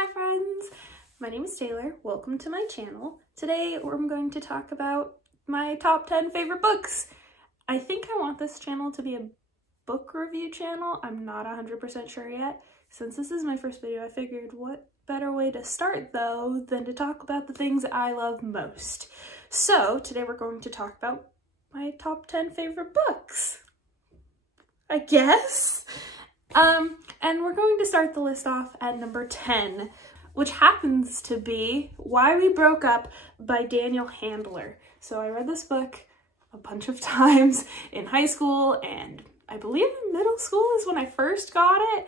Hi friends, my name is Taylor. Welcome to my channel. Today I'm going to talk about my top 10 favorite books. I think I want this channel to be a book review channel. I'm not 100% sure yet. Since this is my first video, I figured what better way to start though than to talk about the things I love most. So today we're going to talk about my top 10 favorite books, I guess. And we're going to start the list off at number 10, which happens to be Why We Broke Up by Daniel Handler. So I read this book a bunch of times in high school, and I believe in middle school is when I first got it.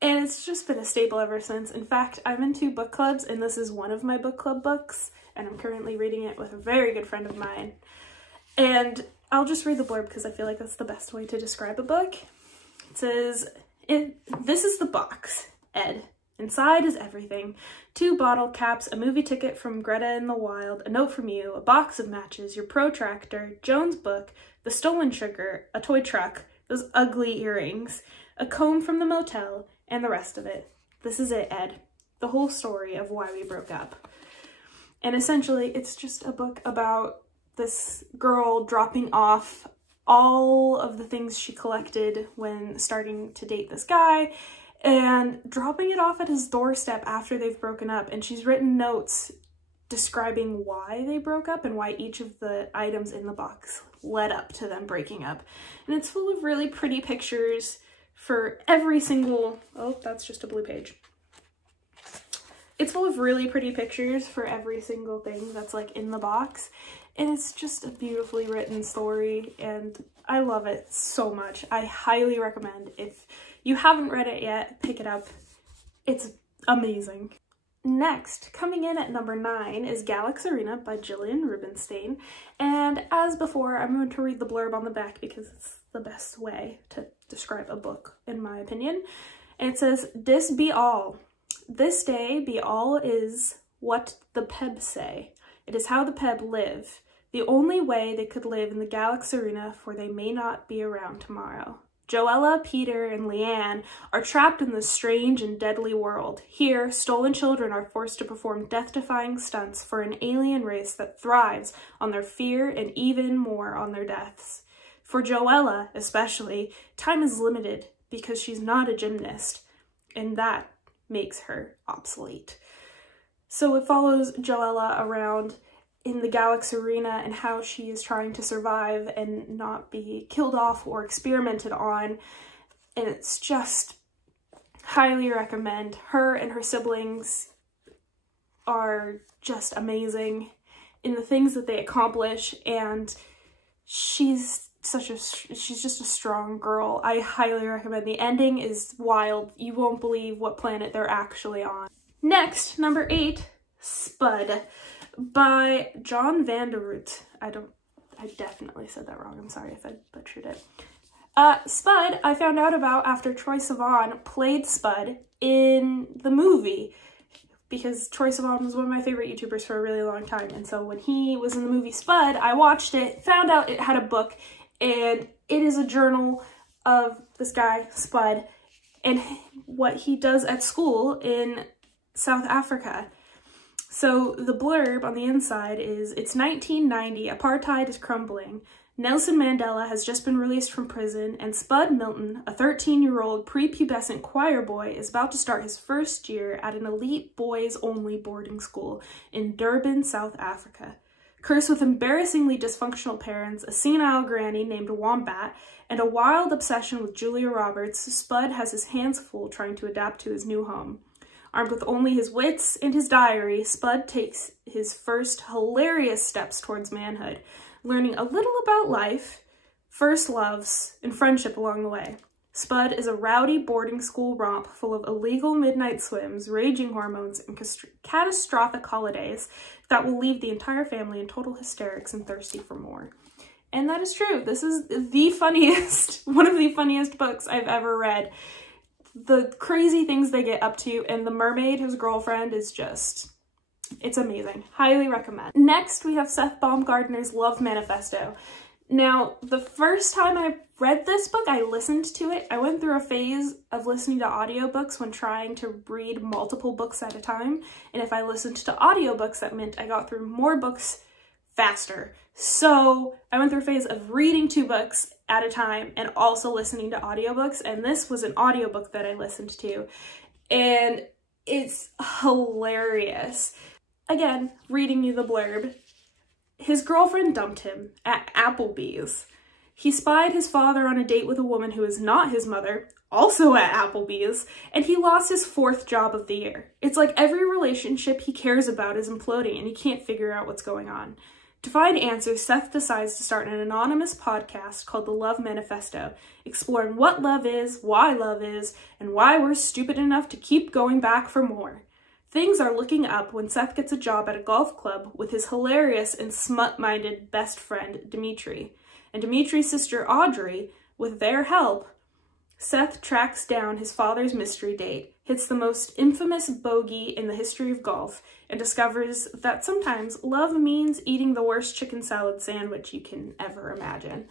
And it's just been a staple ever since. In fact, I'm in 2 book clubs, and this is one of my book club books, and I'm currently reading it with a very good friend of mine. And I'll just read the blurb because I feel like that's the best way to describe a book. It says, this is the box, Ed. Inside is everything. 2 bottle caps, a movie ticket from Greta in the Wild, a note from you, a box of matches, your protractor, Joan's book, the stolen sugar, a toy truck, those ugly earrings, a comb from the motel, and the rest of it. This is it, Ed. The whole story of why we broke up. And essentially, it's just a book about this girl dropping off all of the things she collected when starting to date this guy and dropping it off at his doorstep after they've broken up. And she's written notes describing why they broke up and why each of the items in the box led up to them breaking up. And it's full of really pretty pictures for every single, oh, that's just a blue page. It's full of really pretty pictures for every single thing that's like in the box. And it's just a beautifully written story, and I love it so much. I highly recommend. If you haven't read it yet, pick it up. It's amazing. Next, coming in at number 9 is Galax Arena by Gillian Rubinstein. And as before, I'm going to read the blurb on the back because it's the best way to describe a book, in my opinion. And it says, "This be all. This day be all is what the Peb say. It is how the Peb live. The only way they could live in the Galax Arena, for they may not be around tomorrow. Joella, Peter, and Leanne are trapped in this strange and deadly world. Here, stolen children are forced to perform death-defying stunts for an alien race that thrives on their fear and even more on their deaths. For Joella, especially, time is limited because she's not a gymnast, and that makes her obsolete." So it follows Joella around in the Galax Arena and how she is trying to survive and not be killed off or experimented on. And it's just highly recommend. Her and her siblings are just amazing in the things that they accomplish, and she's just a strong girl. I highly recommend. The ending is wild. You won't believe what planet they're actually on. Next, number 8, Spud by John Vanderroot. I definitely said that wrong. I'm sorry if I butchered it. Spud, I found out about after Troye Sivan played Spud in the movie, because Troye Sivan was one of my favorite YouTubers for a really long time. And so when he was in the movie Spud, I watched it, found out it had a book, and it is a journal of this guy, Spud, and what he does at school in South Africa. So the blurb on the inside is, "It's 1990, apartheid is crumbling. Nelson Mandela has just been released from prison, and Spud Milton, a 13-year-old prepubescent choir boy, is about to start his first year at an elite boys-only boarding school in Durban, South Africa. Cursed with embarrassingly dysfunctional parents, a senile granny named Wombat, and a wild obsession with Julia Roberts, Spud has his hands full trying to adapt to his new home. Armed with only his wits and his diary, Spud takes his first hilarious steps towards manhood, learning a little about life, first loves, and friendship along the way. Spud is a rowdy boarding school romp full of illegal midnight swims, raging hormones, and catastrophic holidays that will leave the entire family in total hysterics and thirsty for more." And that is true. This is the funniest, one of the funniest books I've ever read. The crazy things they get up to, and the mermaid, his girlfriend, is just, it's amazing. Highly recommend. Next, we have Seth Baumgardner's Love Manifesto. Now, the first time I read this book, I listened to it. I went through a phase of listening to audiobooks when trying to read multiple books at a time. And if I listened to audiobooks, that meant I got through more books faster. So I went through a phase of reading 2 books at a time and also listening to audiobooks. And this was an audiobook that I listened to. And it's hilarious. Again, reading you the blurb. His girlfriend dumped him at Applebee's. He spied his father on a date with a woman who is not his mother, also at Applebee's, and he lost his 4th job of the year. It's like every relationship he cares about is imploding and he can't figure out what's going on. To find answers, Seth decides to start an anonymous podcast called The Love Manifesto, exploring what love is, and why we're stupid enough to keep going back for more. Things are looking up when Seth gets a job at a golf club with his hilarious and smut-minded best friend, Dimitri. And Dimitri's sister, Audrey, with their help, Seth tracks down his father's mystery date, hits the most infamous bogey in the history of golf, and discovers that sometimes love means eating the worst chicken salad sandwich you can ever imagine.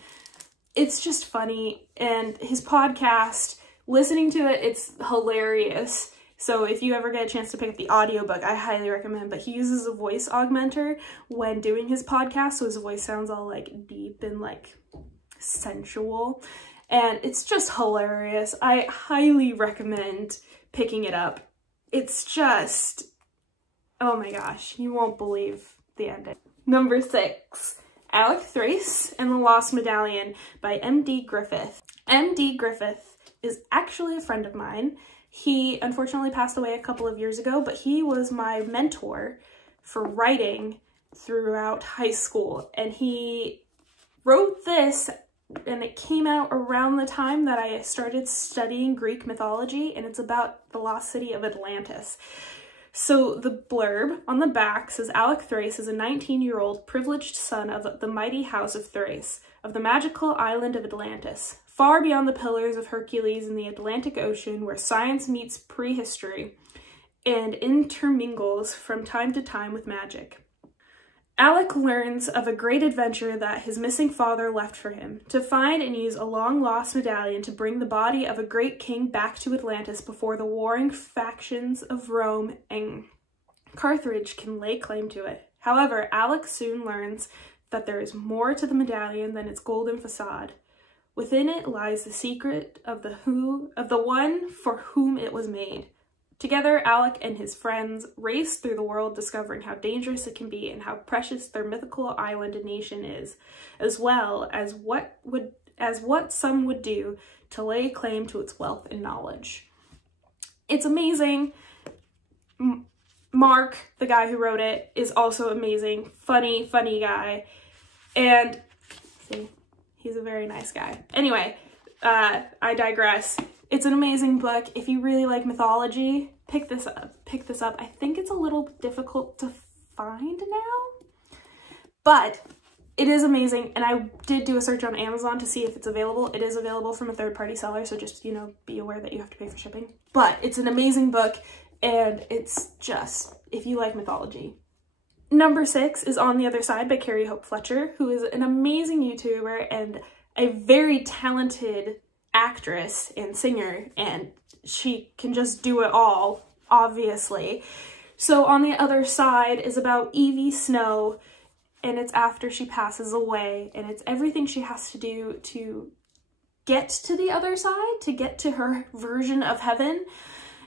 It's just funny, and his podcast, listening to it, it's hilarious. So if you ever get a chance to pick up the audiobook, I highly recommend, but he uses a voice augmenter when doing his podcast, so his voice sounds all like deep and like sensual, and it's just hilarious. I highly recommend picking it up. It's just, oh my gosh, you won't believe the ending. Number 6, Alec Thrace and the Lost Medallion by M.D. Griffith. M.D. Griffith is actually a friend of mine. He unfortunately passed away a couple of years ago, but he was my mentor for writing throughout high school. And he wrote this, and it came out around the time that I started studying Greek mythology, and it's about the lost city of Atlantis. So the blurb on the back says, Alec Thrace is a 19-year-old privileged son of the mighty house of Thrace, of the magical island of Atlantis, far beyond the pillars of Hercules in the Atlantic Ocean, where science meets prehistory and intermingles from time to time with magic. Alec learns of a great adventure that his missing father left for him, to find and use a long-lost medallion to bring the body of a great king back to Atlantis before the warring factions of Rome and Carthage can lay claim to it. However, Alec soon learns that there is more to the medallion than its golden facade. Within it lies the secret of the one for whom it was made. Together, Alec and his friends race through the world discovering how dangerous it can be and how precious their mythical island and nation is, as well as what some would do to lay claim to its wealth and knowledge. It's amazing. Mark, the guy who wrote it, is also amazing. Funny guy. And see, he's a very nice guy. Anyway, I digress. It's an amazing book. If you really like mythology, pick this up. I think it's a little difficult to find now, but it is amazing. And I did do a search on Amazon to see if it's available. It is available from a third-party seller, so just, you know, be aware that you have to pay for shipping. But it's an amazing book, and it's just, if you like mythology. Number 6 is On the Other Side by Carrie Hope Fletcher, who is an amazing YouTuber and a very talented actress and singer, and she can just do it all, obviously. So On the Other Side is about Evie Snow, and it's after she passes away, and it's everything she has to do to get to the other side, to get to her version of heaven.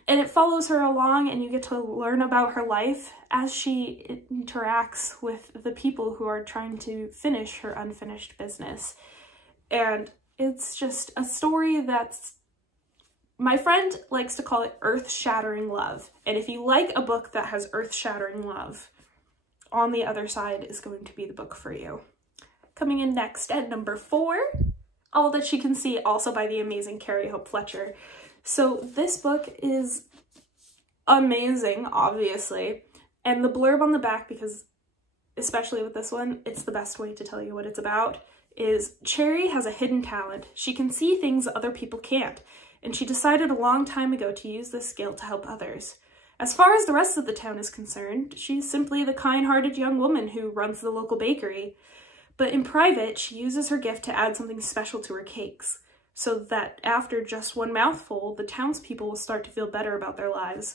And it follows her along, and you get to learn about her life as she interacts with the people who are trying to finish her unfinished business. And it's just a story that's, my friend likes to call it earth-shattering love. And if you like a book that has earth-shattering love, On the Other Side is going to be the book for you. Coming in next at number 4, All That She Can See, also by the amazing Carrie Hope Fletcher. So this book is amazing, obviously, and the blurb on the back, because especially with this one, it's the best way to tell you what it's about, is Cherry has a hidden talent. She can see things other people can't, and she decided a long time ago to use this skill to help others. As far as the rest of the town is concerned, she's simply the kind-hearted young woman who runs the local bakery. But in private, she uses her gift to add something special to her cakes, so that after just one mouthful, the townspeople will start to feel better about their lives.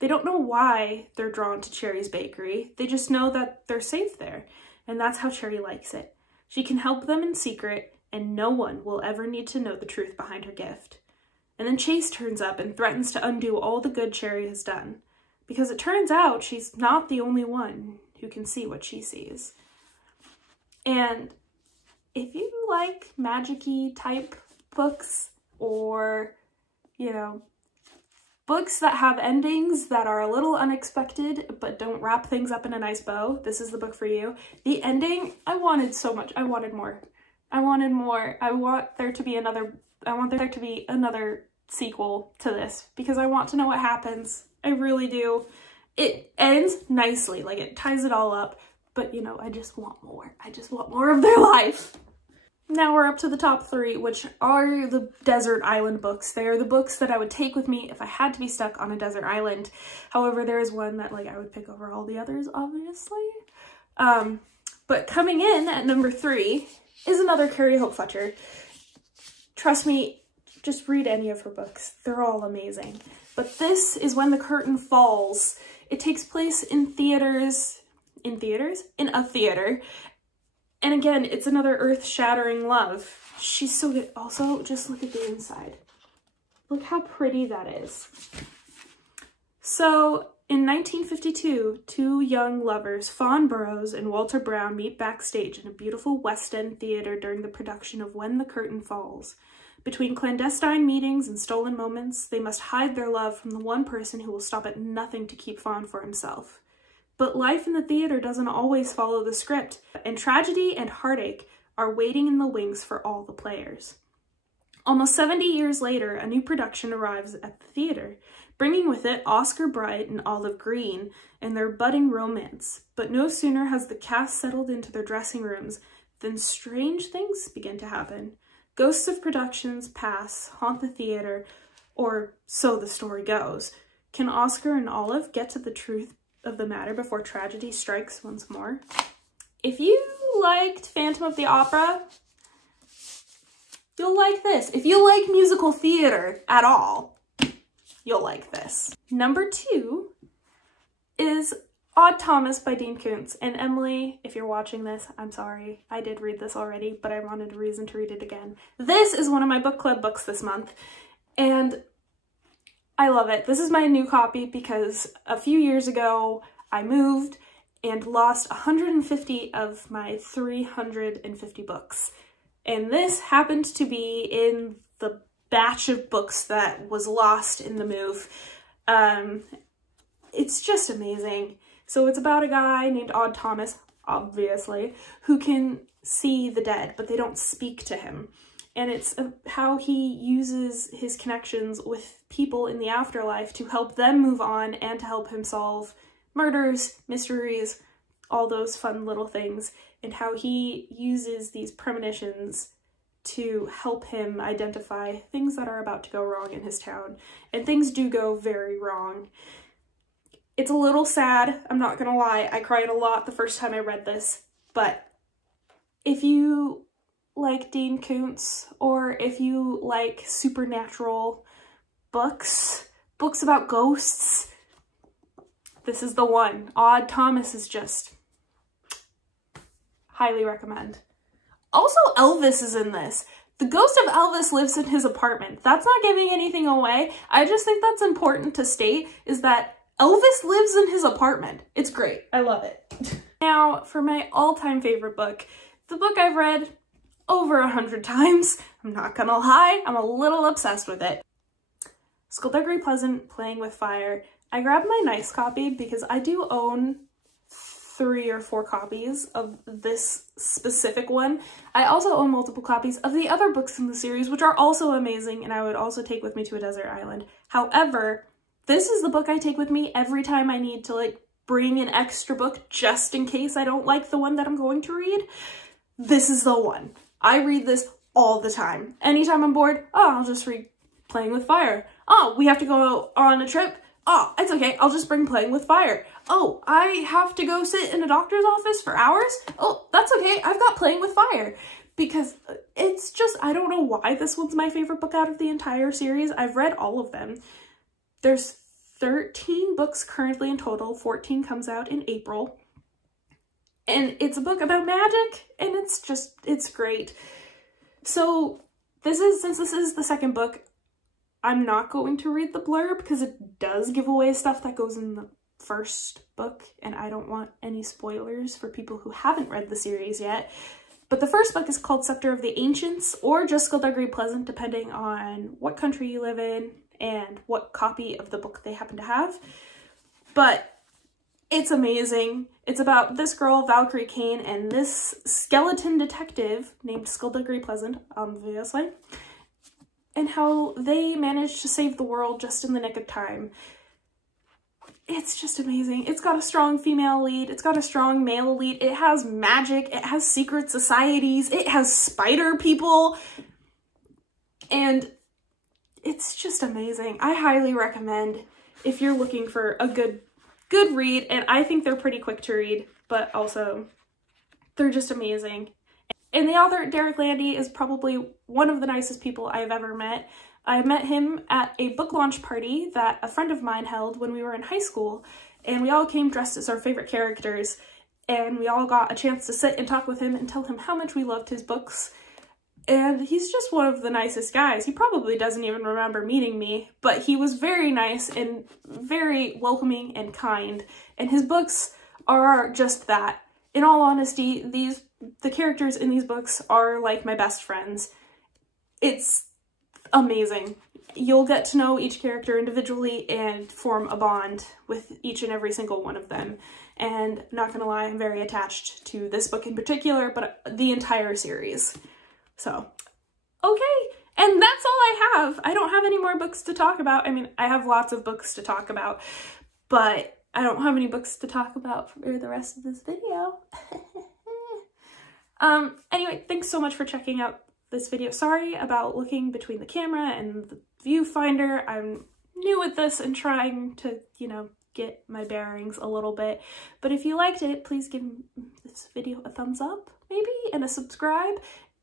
They don't know why they're drawn to Cherry's bakery, they just know that they're safe there, and that's how Cherry likes it. She can help them in secret, and no one will ever need to know the truth behind her gift. And then Chase turns up and threatens to undo all the good Cherry has done, because it turns out she's not the only one who can see what she sees. And if you like magic-y type books, or, you know, books that have endings that are a little unexpected but don't wrap things up in a nice bow, this is the book for you. The ending, I wanted so much. I wanted more. I wanted more. I want there to be another sequel to this, because I want to know what happens. I really do. It ends nicely, like it ties it all up, but you know, I just want more. I just want more of their life. Now we're up to the top 3, which are the desert island books. They are the books that I would take with me if I had to be stuck on a desert island. However, there is one that like I would pick over all the others, obviously. But coming in at number 3 is another Carrie Hope Fletcher. Trust me, just read any of her books. They're all amazing. But this is When the Curtain Falls. It takes place in theaters. In a theater. And again, it's another earth-shattering love. She's so good. Also, just look at the inside. Look how pretty that is. So, in 1952, 2 young lovers, Fawn Burrows and Walter Brown, meet backstage in a beautiful West End theater during the production of When the Curtain Falls. Between clandestine meetings and stolen moments, they must hide their love from the one person who will stop at nothing to keep Fawn for himself. But life in the theater doesn't always follow the script, and tragedy and heartache are waiting in the wings for all the players. Almost 70 years later, a new production arrives at the theater, bringing with it Oscar Bright and Olive Green and their budding romance. But no sooner has the cast settled into their dressing rooms than strange things begin to happen. Ghosts of productions past haunt the theater, or so the story goes. Can Oscar and Olive get to the truth of the matter before tragedy strikes once more? If you liked Phantom of the Opera, you'll like this. If you like musical theater at all, you'll like this. Number 2 is Odd Thomas by Dean Koontz. And Emily, if you're watching this, I'm sorry. I did read this already, but I wanted a reason to read it again. This is one of my book club books this month, and I love it. This is my new copy because a few years ago I moved and lost 150 of my 350 books. And this happened to be in the batch of books that was lost in the move. It's just amazing. So it's about a guy named Odd Thomas, obviously, who can see the dead, but they don't speak to him. And it's how he uses his connections with people in the afterlife to help them move on and to help him solve murders, mysteries, all those fun little things, and how he uses these premonitions to help him identify things that are about to go wrong in his town. And things do go very wrong. It's a little sad, I'm not gonna lie. I cried a lot the first time I read this, but if you like Dean Koontz, or if you like supernatural books about ghosts, this is the one. Odd Thomas is just highly recommend. Also, Elvis is in this. The ghost of Elvis lives in his apartment. That's not giving anything away. I just think that's important to state, is that Elvis lives in his apartment. It's great. I love it. Now, for my all-time favorite book, the book I've read over 100 times. I'm not gonna lie, I'm a little obsessed with it. Skullduggery Pleasant, Playing with Fire. I grabbed my nice copy because I do own 3 or 4 copies of this specific one. I also own multiple copies of the other books in the series, which are also amazing, and I would also take with me to a desert island. However, this is the book I take with me every time I need to like bring an extra book just in case I don't like the one that I'm going to read. This is the one. I read this all the time. Anytime I'm bored, oh, I'll just read Playing with Fire. Oh, we have to go on a trip. Oh, it's okay, I'll just bring Playing with Fire. Oh, I have to go sit in a doctor's office for hours? Oh, that's okay, I've got Playing with Fire. Because it's just, I don't know why this one's my favorite book out of the entire series. I've read all of them. There's 13 books currently in total. 14 comes out in April. And it's a book about magic, and it's great. So since this is the second book, I'm not going to read the blurb because it does give away stuff that goes in the first book, and I don't want any spoilers for people who haven't read the series yet. But the first book is called Scepter of the Ancients, or just Skullduggery Pleasant, depending on what country you live in and what copy of the book they happen to have. But it's amazing. It's about this girl, Valkyrie Kane, and this skeleton detective named Skullduggery Pleasant, obviously, and how they managed to save the world just in the nick of time. It's just amazing. It's got a strong female lead. It's got a strong male lead. It has magic. It has secret societies. It has spider people. And it's just amazing. I highly recommend if you're looking for a good read. And I think they're pretty quick to read, but also they're just amazing. And the author, Derek Landy, is probably one of the nicest people I've ever met. I met him at a book launch party that a friend of mine held when we were in high school, and we all came dressed as our favorite characters, and we all got a chance to sit and talk with him and tell him how much we loved his books. And he's just one of the nicest guys. He probably doesn't even remember meeting me, but he was very nice and very welcoming and kind, and his books are just that. In all honesty, the characters in these books are like my best friends. It's amazing. You'll get to know each character individually and form a bond with each and every single one of them. And not gonna lie, I'm very attached to this book in particular, but the entire series. So, okay. And that's all I have. I don't have any more books to talk about. I mean, I have lots of books to talk about, but I don't have any books to talk about for the rest of this video. Anyway, thanks so much for checking out this video. Sorry about looking between the camera and the viewfinder. I'm new at this and trying to, you know, get my bearings a little bit. But if you liked it, please give this video a thumbs up, maybe, and a subscribe.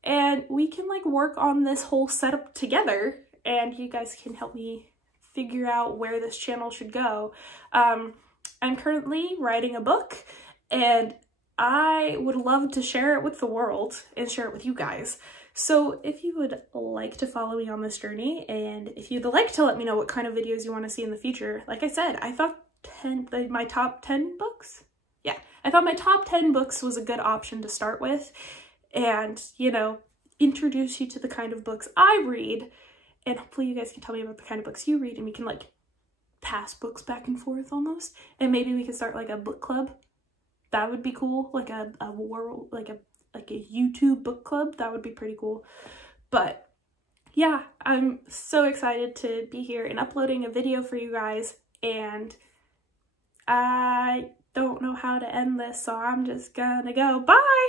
And we can like work on this whole setup together, and you guys can help me figure out where this channel should go. I'm currently writing a book, and I would love to share it with the world and share it with you guys. So if you would like to follow me on this journey, and if you'd like to let me know what kind of videos you want to see in the future, like I said, I thought my top 10 books? Yeah, I thought my top 10 books was a good option to start with, and, you know, introduce you to the kind of books I read, and hopefully you guys can tell me about the kind of books you read, and we can like pass books back and forth almost, and maybe we could start like a book club. That would be cool, like a YouTube book club. That would be pretty cool. But yeah, I'm so excited to be here and uploading a video for you guys, and I don't know how to end this, so I'm just gonna go. Bye!